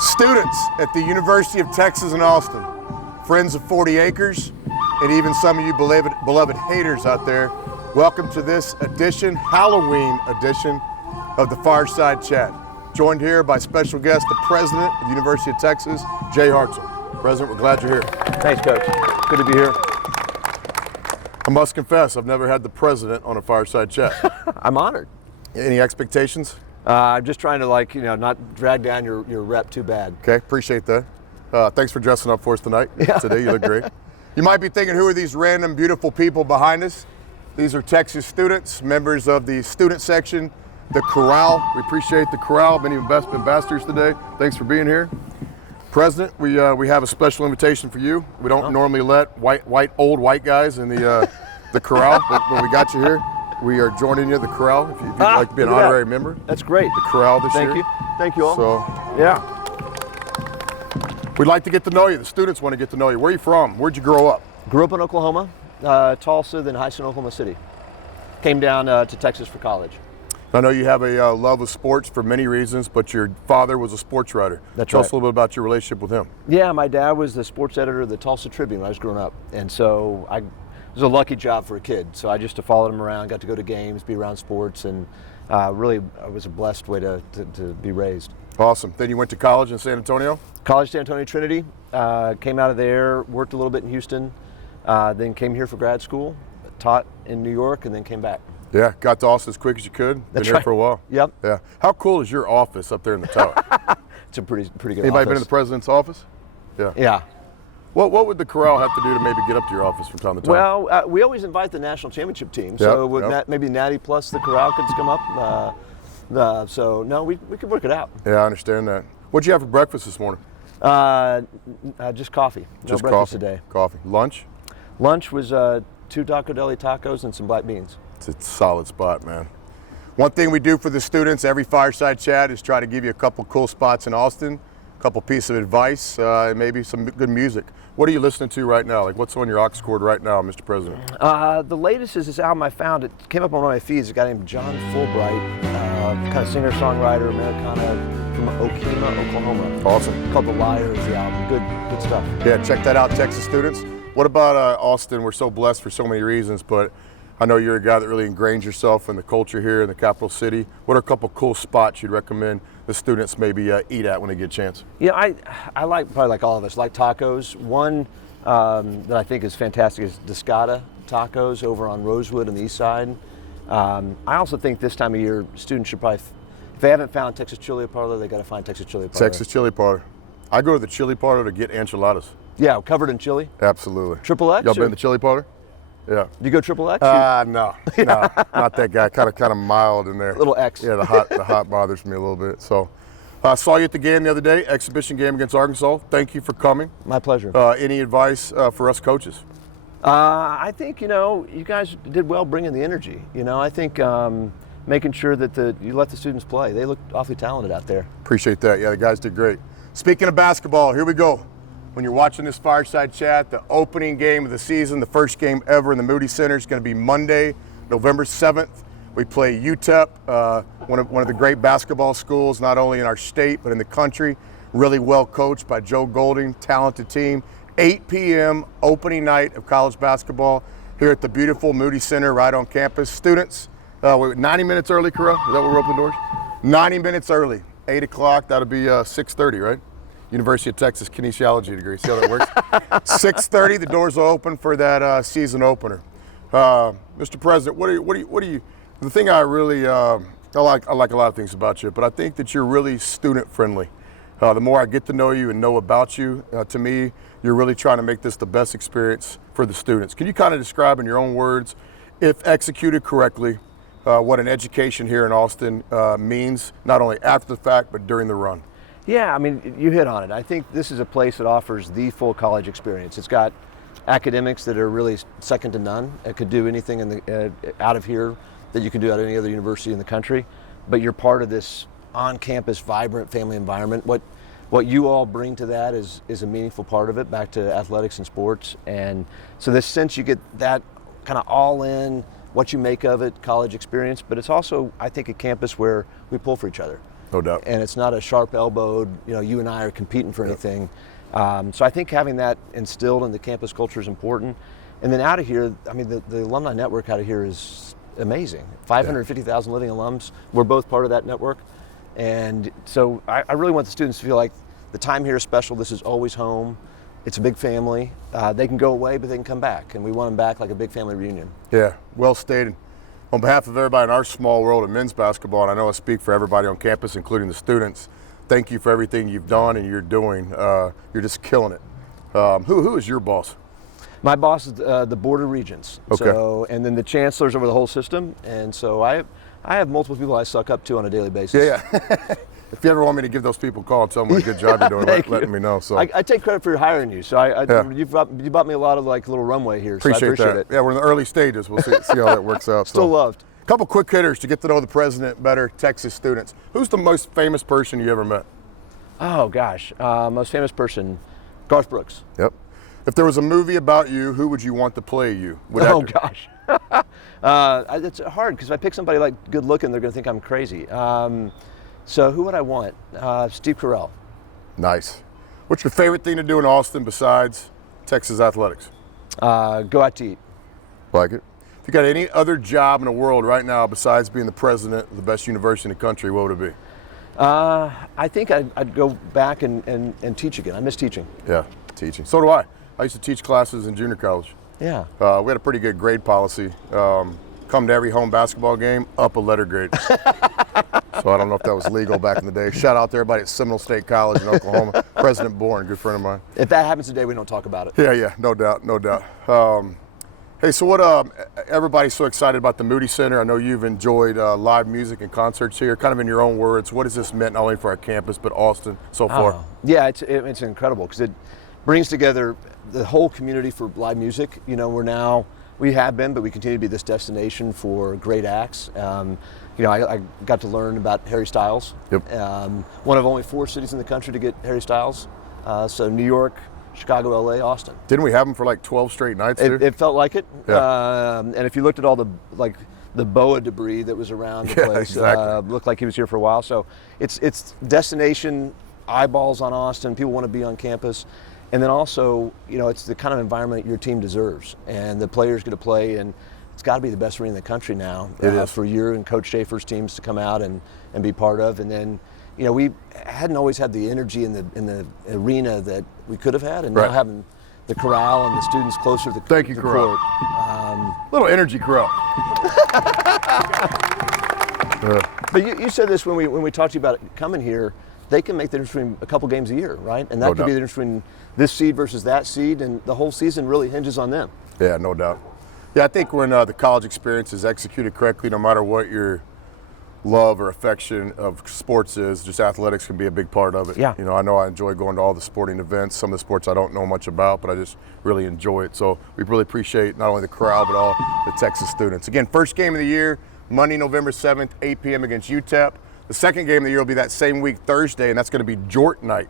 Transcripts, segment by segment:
Students at the University of Texas in Austin, friends of 40 acres, and even some of you beloved haters out there, welcome to this edition, Halloween edition of the Fireside Chat. Joined here by special guest, the president of the University of Texas, Jay Hartzell. President, we're glad you're here. Thanks, Coach. Good to be here. I must confess, I've never had the president on a Fireside Chat. I'm honored. Any expectations? I'm just trying to, not drag down your rep too bad. Okay, appreciate that. Thanks for dressing up for us tonight. Yeah. Today, you look great. You might be thinking, who are these random, beautiful people behind us? These are Texas students, members of the student section, the Chorale. We appreciate the Chorale, many ambassadors today. Thanks for being here. President, we have a special invitation for you. We don't normally let old white guys in the Chorale, but when we got you here, we are joining you, the Chorale, if you'd like to be an honorary member. That's great. The Chorale this year. Thank you. Thank you all. So, yeah. We'd like to get to know you. The students want to get to know you. Where are you from? Where'd you grow up? Grew up in Oklahoma, Tulsa, then high school in Oklahoma City. Came down to Texas for college. I know you have a love of sports for many reasons, but your father was a sports writer. That's Tell right. us a little bit about your relationship with him. Yeah, my dad was the sports editor of the Tulsa Tribune when I was growing up. And so it was a lucky job for a kid. So I just followed him around, got to go to games, be around sports, and really it was a blessed way to be raised. Awesome. Then you went to college in San Antonio? College, San Antonio Trinity. Came out of there, worked a little bit in Houston, then came here for grad school, taught in New York, and then came back. Yeah, got to Austin as quick as you could. That's been here right. for a while. Yep. Yeah. How cool is your office up there in the tower? It's a pretty good Anybody office. been in the president's office? Yeah. Yeah. What would the Chorale have to do to maybe get up to your office from time to time? Well, we always invite the national championship team, so with maybe Natty plus the Chorale could come up. So no, we could work it out. Yeah, I understand that. What'd you have for breakfast this morning? Just coffee. Just no breakfast coffee. today. Coffee. Lunch? Lunch was 2 Taco Deli tacos and some black beans. It's a solid spot, man. One thing we do for the students every Fireside Chat is try to give you a couple cool spots in Austin, a couple pieces of advice, and maybe some good music. What are you listening to right now? Like, what's on your aux cord right now, Mr. President? The latest is this album I found. It came up on one of my feeds. A guy named John Fulbright, kind of singer-songwriter, Americana from Okima, Oklahoma. Awesome. Called The Liar is the album. Good stuff. Yeah, check that out, Texas students. What about Austin? We're so blessed for so many reasons, but I know you're a guy that really ingrains yourself in the culture here in the capital city. What are a couple cool spots you'd recommend the students maybe eat at when they get a chance? Yeah, I probably like all of us, like tacos. One that I think is fantastic is DISCADA tacos over on Rosewood on the east side. I also think this time of year, students should probably, if they haven't found Texas Chili Parlor, they got to find Texas Chili Parlor. Texas Chili Parlor. I go to the Chili Parlor to get enchiladas. Yeah, covered in chili. Absolutely. Triple X? Y'all been to the Chili Parlor? Yeah. Do you go triple X? No, not that guy. Kind of mild in there. Little X. Yeah, the hot bothers me a little bit. So, saw you at the game the other day, exhibition game against Arkansas. Thank you for coming. My pleasure. Any advice for us coaches? I think you guys did well bringing the energy. I think making sure that you let the students play. They look awfully talented out there. Appreciate that. Yeah, the guys did great. Speaking of basketball, here we go. When you're watching this Fireside Chat, the opening game of the season, the first game ever in the Moody Center is going to be Monday, November 7th. We play UTEP, one of the great basketball schools, not only in our state, but in the country. Really well coached by Joe Golding, talented team. 8 p.m. opening night of college basketball here at the beautiful Moody Center right on campus. Students, we're 90 minutes early, Carell? Is that what we're opening doors? 90 minutes early, 8 o'clock, that'll be 6:30, right? University of Texas kinesiology degree. See how that works? 6:30, the doors will open for that season opener. Mr. President, what do you? The thing I really I like a lot of things about you, but I think that you're really student friendly. The more I get to know you and know about you, to me, you're really trying to make this the best experience for the students. Can you kind of describe in your own words, if executed correctly, what an education here in Austin means, not only after the fact, but during the run? Yeah, I mean, you hit on it. I think this is a place that offers the full college experience. It's got academics that are really second to none. It could do anything out of here that you can do at any other university in the country, but you're part of this on-campus, vibrant family environment. What you all bring to that is a meaningful part of it, back to athletics and sports. And so this sense you get that kind of all in, what you make of it, college experience, but it's also, I think, a campus where we pull for each other. No doubt. And it's not a sharp elbowed, you and I are competing for anything. So I think having that instilled in the campus culture is important. And then out of here, I mean, the alumni network out of here is amazing. 550,000 living alums. We're both part of that network. And so I really want the students to feel like the time here is special. This is always home. It's a big family. They can go away, but they can come back. And we want them back like a big family reunion. Yeah, well stated. On behalf of everybody in our small world of men's basketball, and I know I speak for everybody on campus, including the students, thank you for everything you've done and you're doing. You're just killing it. Who is your boss? My boss is the Board of Regents. Okay. So, and then the chancellors over the whole system. And so I have multiple people I suck up to on a daily basis. Yeah. If you ever want me to give those people a call and tell them what a good job you're doing, letting me know. So I take credit for hiring you. So you bought me a lot of little runway here. Appreciate so I appreciate that. it. Yeah, we're in the early stages. We'll see how that works out. Still loved. A couple quick hitters to get to know the president better, Texas students. Who's the most famous person you ever met? Oh gosh, most famous person, Garth Brooks. Yep. If there was a movie about you, who would you want to play you? Oh gosh. It's hard because if I pick somebody like good looking, they're going to think I'm crazy. So who would I want? Steve Carell. Nice. What's your favorite thing to do in Austin besides Texas athletics? Go out to eat. Like it. If you got any other job in the world right now besides being the president of the best university in the country, what would it be? I think I'd go back and teach again. I miss teaching. Yeah, teaching. So do I. I used to teach classes in junior college. Yeah. We had a pretty good grade policy. Come to every home basketball game, up a letter grade. So I don't know if that was legal back in the day. Shout out to everybody at Seminole State College in Oklahoma. President Bourne, good friend of mine. If that happens today, we don't talk about it. Yeah, no doubt. Hey, so what? Everybody's so excited about the Moody Center. I know you've enjoyed live music and concerts here. Kind of in your own words, what has this meant not only for our campus but Austin so far? Yeah, it's incredible because it brings together the whole community for live music. We have been, but we continue to be this destination for great acts. I got to learn about Harry Styles. Yep. One of only 4 cities in the country to get Harry Styles. So New York, Chicago, LA, Austin. Didn't we have him for like 12 straight nights? It felt like it. Yeah. And if you looked at all the BOA debris that was around the place, exactly. looked like he was here for a while. So it's destination, eyeballs on Austin. People want to be on campus. And then also, it's the kind of environment your team deserves. And the players get to play, and it's got to be the best arena in the country now. It is. For you and Coach Schaefer's teams to come out and be part of. And then, we hadn't always had the energy in the arena that we could have had. And now having the corral and the students closer to the Thank you, corral. Little energy corral. But you said this when we talked to you about coming here. They can make the difference between a couple games a year, right? And that could be the difference between this seed versus that seed, and the whole season really hinges on them. Yeah, no doubt. Yeah, I think when the college experience is executed correctly, no matter what your love or affection of sports is, just athletics can be a big part of it. Yeah. I know I enjoy going to all the sporting events. Some of the sports I don't know much about, but I just really enjoy it. So we really appreciate not only the crowd, but all the Texas students. Again, first game of the year, Monday, November 7th, 8 p.m. against UTEP. The second game of the year will be that same week, Thursday, and that's going to be Jort night.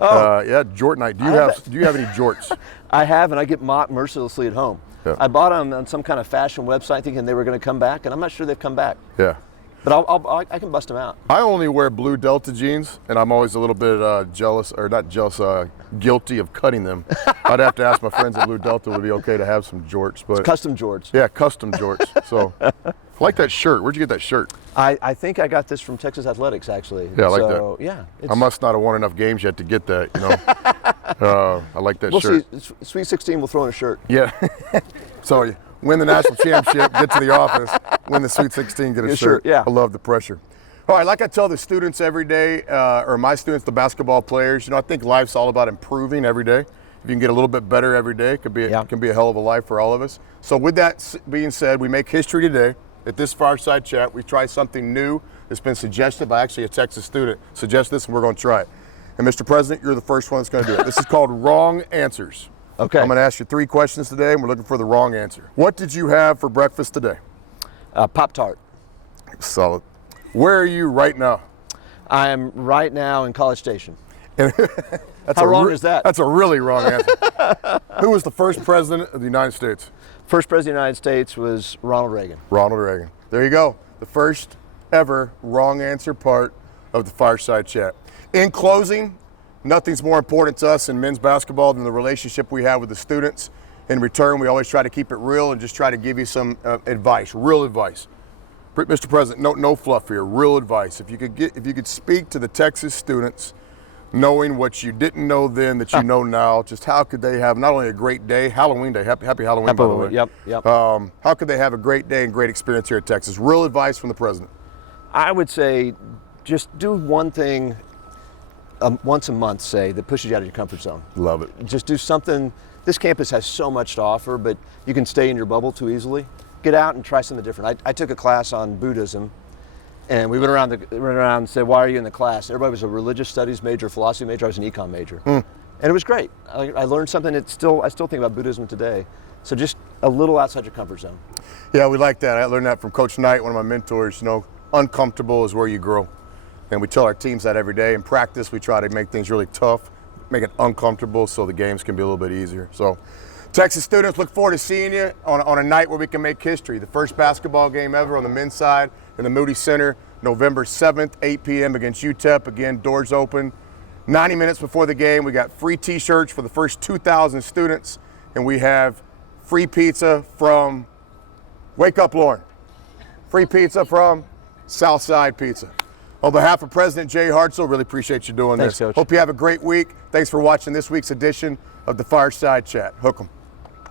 Yeah, Jort night. Do you have any jorts? I have, and I get mocked mercilessly at home. Yeah. I bought them on some kind of fashion website thinking they were going to come back, and I'm not sure they've come back. Yeah. But I can bust them out. I only wear blue Delta jeans, and I'm always a little bit jealous, or not jealous, guilty of cutting them. I'd have to ask my friends at Blue Delta would it be okay to have some jorts. But custom jorts. Yeah, custom jorts. So I like that shirt. Where'd you get that shirt? I think I got this from Texas Athletics, actually. Yeah, I like that. Yeah. I must not have won enough games yet to get that, I like that shirt. We'll see. Sweet 16, we'll throw in a shirt. Yeah. So you win the national championship, get to the office, win the Sweet 16, get a shirt. Yeah. I love the pressure. All right, like I tell the students every day, or my students, the basketball players, I think life's all about improving every day. If you can get a little bit better every day, it can be a hell of a life for all of us. So with that being said, we make history today. At this Fireside Chat, we try something new that's been suggested by actually a Texas student. Suggest this and we're going to try it. And Mr. President, you're the first one that's going to do it. This is called Wrong Answers. Okay. I'm going to ask you 3 questions today, and we're looking for the wrong answer. What did you have for breakfast today? Pop-Tart. Solid. Where are you right now? I am right now in College Station. How wrong is that? That's a really wrong answer. Who was the first president of the United States? First president of the United States was Ronald Reagan. Ronald Reagan. There you go. The first ever wrong answer part of the Fireside Chat. In closing, nothing's more important to us in men's basketball than the relationship we have with the students. In return, we always try to keep it real and just try to give you some advice, real advice. Mr. President, no fluff here, real advice. If you could speak to the Texas students, knowing what you didn't know then that you know now, just how could they have not only a great day, Halloween Day, happy Halloween, by the way. Yep. How could they have a great day and great experience here at Texas? Real advice from the president. I would say just do one thing once a month, say, that pushes you out of your comfort zone. Love it. Just do something. This campus has so much to offer, but you can stay in your bubble too easily. Get out and try something different. I took a class on Buddhism, and we went around and said, why are you in the class? Everybody was a religious studies major, philosophy major. I was an econ major. And it was great. I learned something that I still think about Buddhism today. So just a little outside your comfort zone. Yeah, we like that. I learned that from Coach Knight, one of my mentors. Uncomfortable is where you grow. And we tell our teams that every day. In practice, we try to make things really tough, make it uncomfortable so the games can be a little bit easier. So Texas students, look forward to seeing you on a night where we can make history. The first basketball game ever on the men's side in the Moody Center, November 7th, 8 p.m. against UTEP. Again, doors open. 90 minutes before the game, we got free t-shirts for the first 2,000 students, and we have free pizza from, wake up Lauren, free pizza from Southside Pizza. On behalf of President Jay Hartzell, really appreciate you doing Thanks, this. Coach. Hope you have a great week. Thanks for watching this week's edition of the Fireside Chat. Hook 'em.